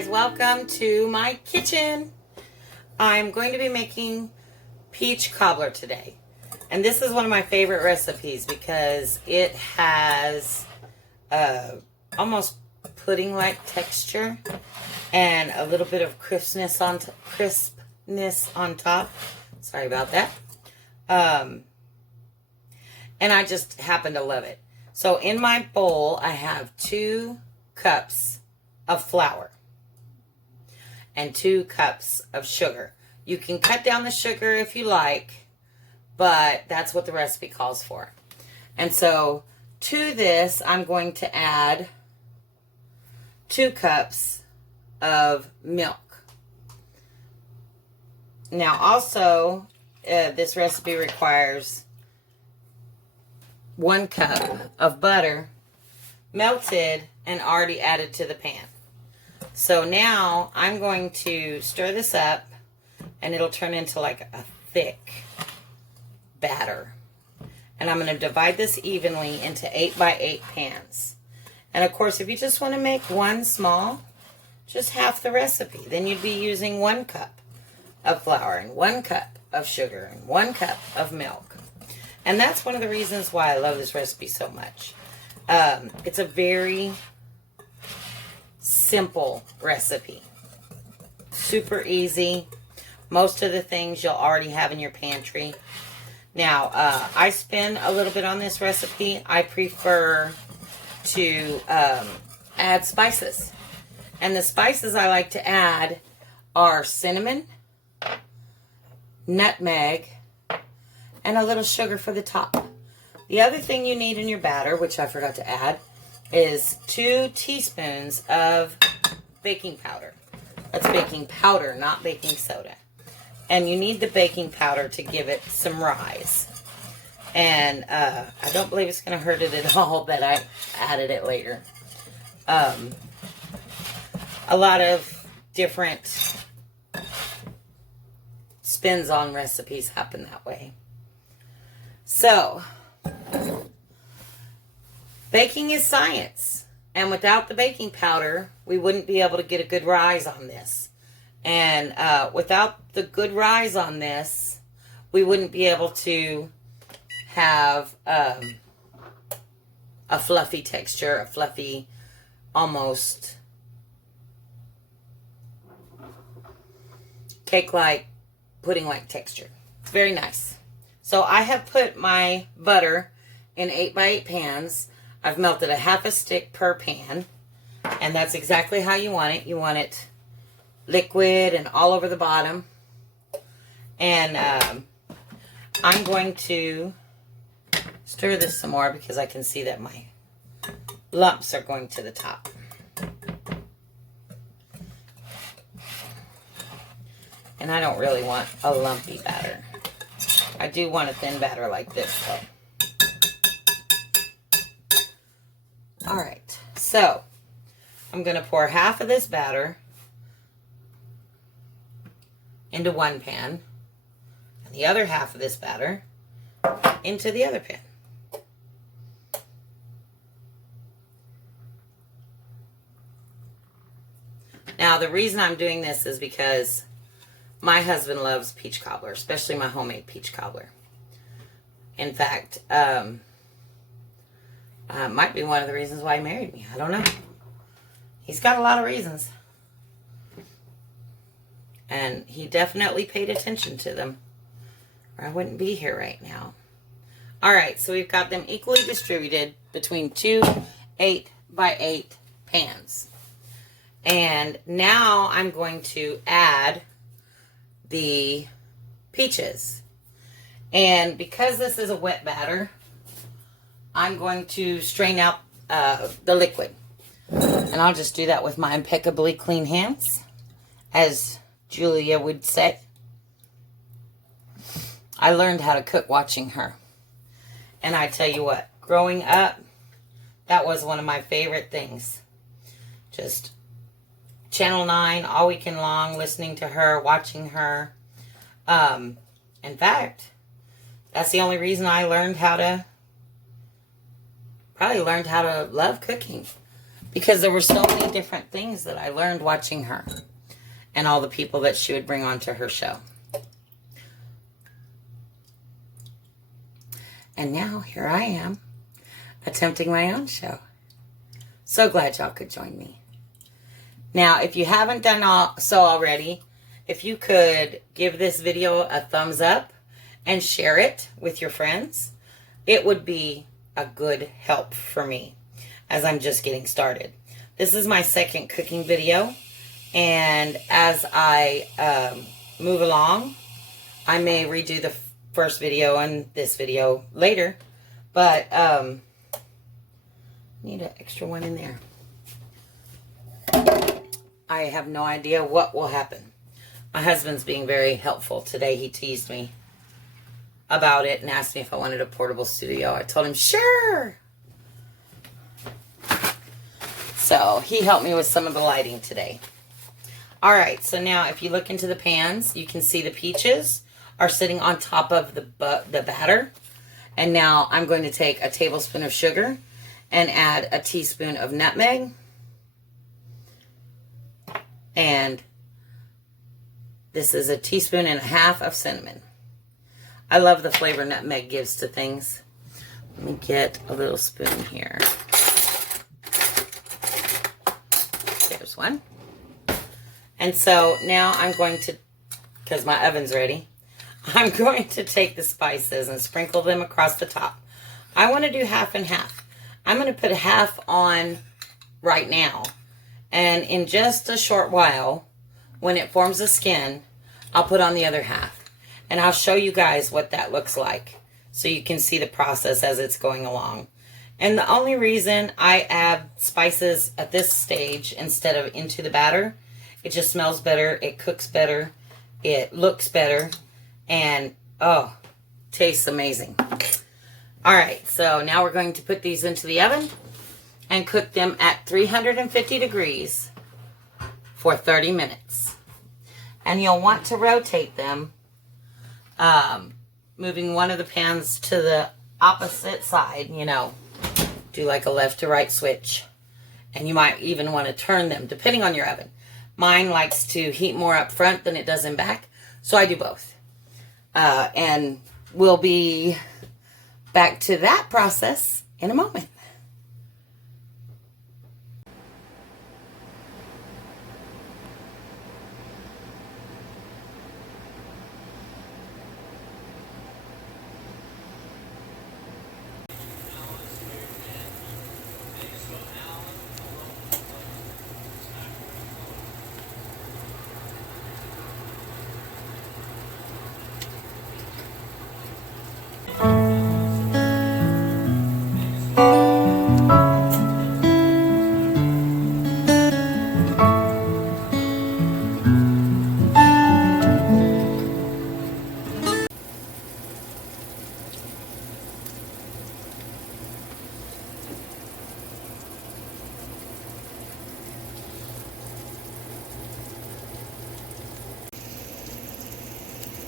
guys, welcome to my kitchen. I'm going to be making peach cobbler today. And this is one of my favorite recipes because it has almost pudding-like texture and a little bit of crispness on top. Sorry about that. And I just happen to love it. So in my bowl, I have 2 cups of flour and 2 cups of sugar. You can cut down the sugar if you like, but that's what the recipe calls for. And so to this, I'm going to add 2 cups of milk. Now also, this recipe requires 1 cup of butter, melted and already added to the pan. So now I'm going to stir this up and it'll turn into like a thick batter. And I'm going to divide this evenly into 8x8 pans. And of course, if you just want to make one small, just half the recipe. Then you'd be using 1 cup of flour and 1 cup of sugar and 1 cup of milk. And that's one of the reasons why I love this recipe so much. It's a very simple recipe. Super easy. Most of the things you'll already have in your pantry. Now, I spend a little bit on this recipe. I prefer to add spices. And the spices I like to add are cinnamon, nutmeg, and a little sugar for the top. The other thing you need in your batter, which I forgot to add, is 2 teaspoons of baking powder. That's baking powder, not baking soda. And you need the baking powder to give it some rise. And I don't believe it's going to hurt it at all that I added it later. A lot of different spins on recipes happen that way. So, baking is science. And without the baking powder, we wouldn't be able to get a good rise on this. And without the good rise on this, we wouldn't be able to have a fluffy texture, a fluffy, almost cake-like, pudding-like texture. It's very nice. So I have put my butter in 8x8 pans. I've melted a half a stick per pan. And that's exactly how you want it. You want it liquid and all over the bottom. And I'm going to stir this some more because I can see that my lumps are going to the top. And I don't really want a lumpy batter. I do want a thin batter like this, though. Alright, so I'm going to pour half of this batter into one pan, and the other half of this batter into the other pan. Now, the reason I'm doing this is because my husband loves peach cobbler, especially my homemade peach cobbler. In fact, might be one of the reasons why he married me. I don't know. He's got a lot of reasons. And he definitely paid attention to them, or I wouldn't be here right now. Alright, so we've got them equally distributed between 2 8x8 pans. And now I'm going to add the peaches. And because this is a wet batter, I'm going to strain out the liquid. And I'll just do that with my impeccably clean hands, as Julia would say. I learned how to cook watching her. And I tell you what, growing up, that was one of my favorite things. Just Channel 9 all weekend long, listening to her, watching her. In fact, that's the only reason I learned how to, probably learned how to love cooking. because there were so many different things that I learned watching her and all the people that she would bring onto her show. And now here I am attempting my own show. So glad y'all could join me. Now, if you haven't done so already, if you could give this video a thumbs up and share it with your friends, it would be a good help for me as I'm just getting started. This is my second cooking video, and as I move along, I may redo the first video and this video later, but need an extra one in there. I have no idea what will happen. My husband's being very helpful today. He teased me about it and asked me if I wanted a portable studio. I told him, sure. So he helped me with some of the lighting today. All right, so now if you look into the pans, you can see the peaches are sitting on top of the batter. And now I'm going to take a tablespoon of sugar and add a teaspoon of nutmeg. And this is a teaspoon and a half of cinnamon. I love the flavor nutmeg gives to things. Let me get a little spoon here. There's one. And so now I'm going to, because my oven's ready, I'm going to take the spices and sprinkle them across the top. I want to do half and half. I'm going to put half on right now. And in just a short while, when it forms the skin, I'll put on the other half. And I'll show you guys what that looks like so you can see the process as it's going along. And the only reason I add spices at this stage instead of into the batter, it just smells better, it cooks better, it looks better, and oh, tastes amazing. All right, so now we're going to put these into the oven and cook them at 350 degrees for 30 minutes. And you'll want to rotate them, moving one of the pans to the opposite side, you know, do like a left to right switch. And you might even want to turn them, depending on your oven. Mine likes to heat more up front than it does in back, so I do both. And we'll be back to that process in a moment.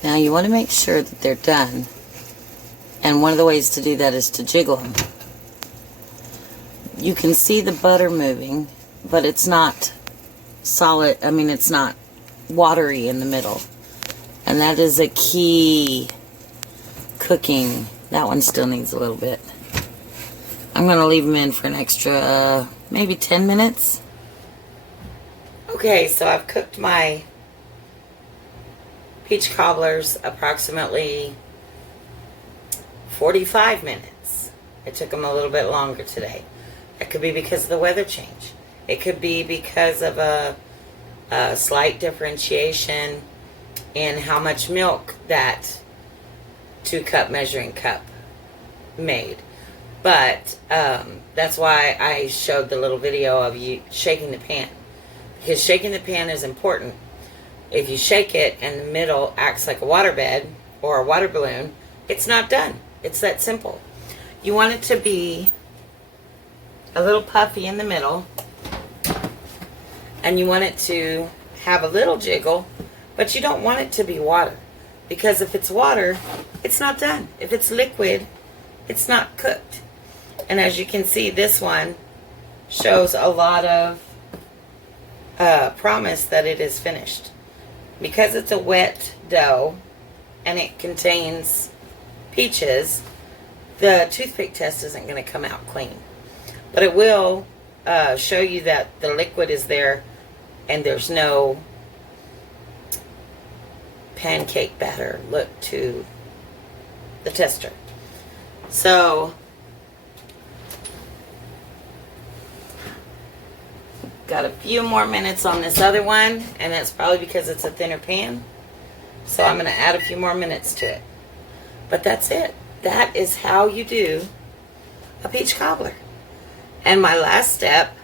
Now you want to make sure that they're done, and one of the ways to do that is to jiggle them. You can see the butter moving, but it's not solid, I mean it's not watery in the middle. And that is a key cooking. That one still needs a little bit. I'm going to leave them in for an extra maybe 10 minutes. Okay, so I've cooked my peach cobblers approximately 45 minutes. It took them a little bit longer today. It could be because of the weather change. It could be because of a slight differentiation in how much milk that 2-cup measuring cup made. But that's why I showed the little video of you shaking the pan. Because shaking the pan is important. If you shake it and the middle acts like a water bed or a water balloon, it's not done. It's that simple. You want it to be a little puffy in the middle, and you want it to have a little jiggle, but you don't want it to be water, because if it's water, it's not done. If it's liquid, it's not cooked. And as you can see, this one shows a lot of promise that it is finished. Because it's a wet dough and it contains peaches, the toothpick test isn't going to come out clean. But it will show you that the liquid is there and there's no pancake batter look to the tester. So, got a few more minutes on this other one, and that's probably because it's a thinner pan. So I'm going to add a few more minutes to it. But that's it. That is how you do a peach cobbler. And my last step,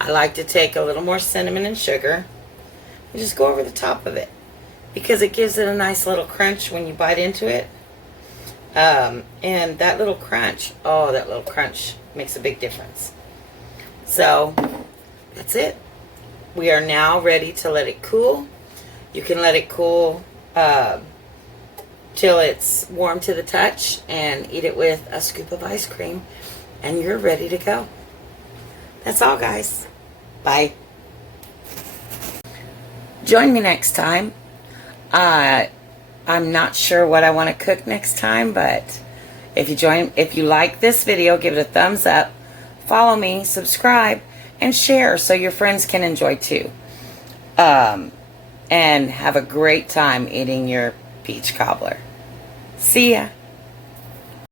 I like to take a little more cinnamon and sugar and just go over the top of it, because it gives it a nice little crunch when you bite into it. And that little crunch, oh, that little crunch makes a big difference. So that's it. We are now ready to let it cool. You can let it cool till it's warm to the touch and eat it with a scoop of ice cream, and you're ready to go. That's all, guys. Bye. Join me next time. I'm not sure what I want to cook next time, but if you like this video, give it a thumbs up, follow me, subscribe, and share so your friends can enjoy too. And have a great time eating your peach cobbler. See ya.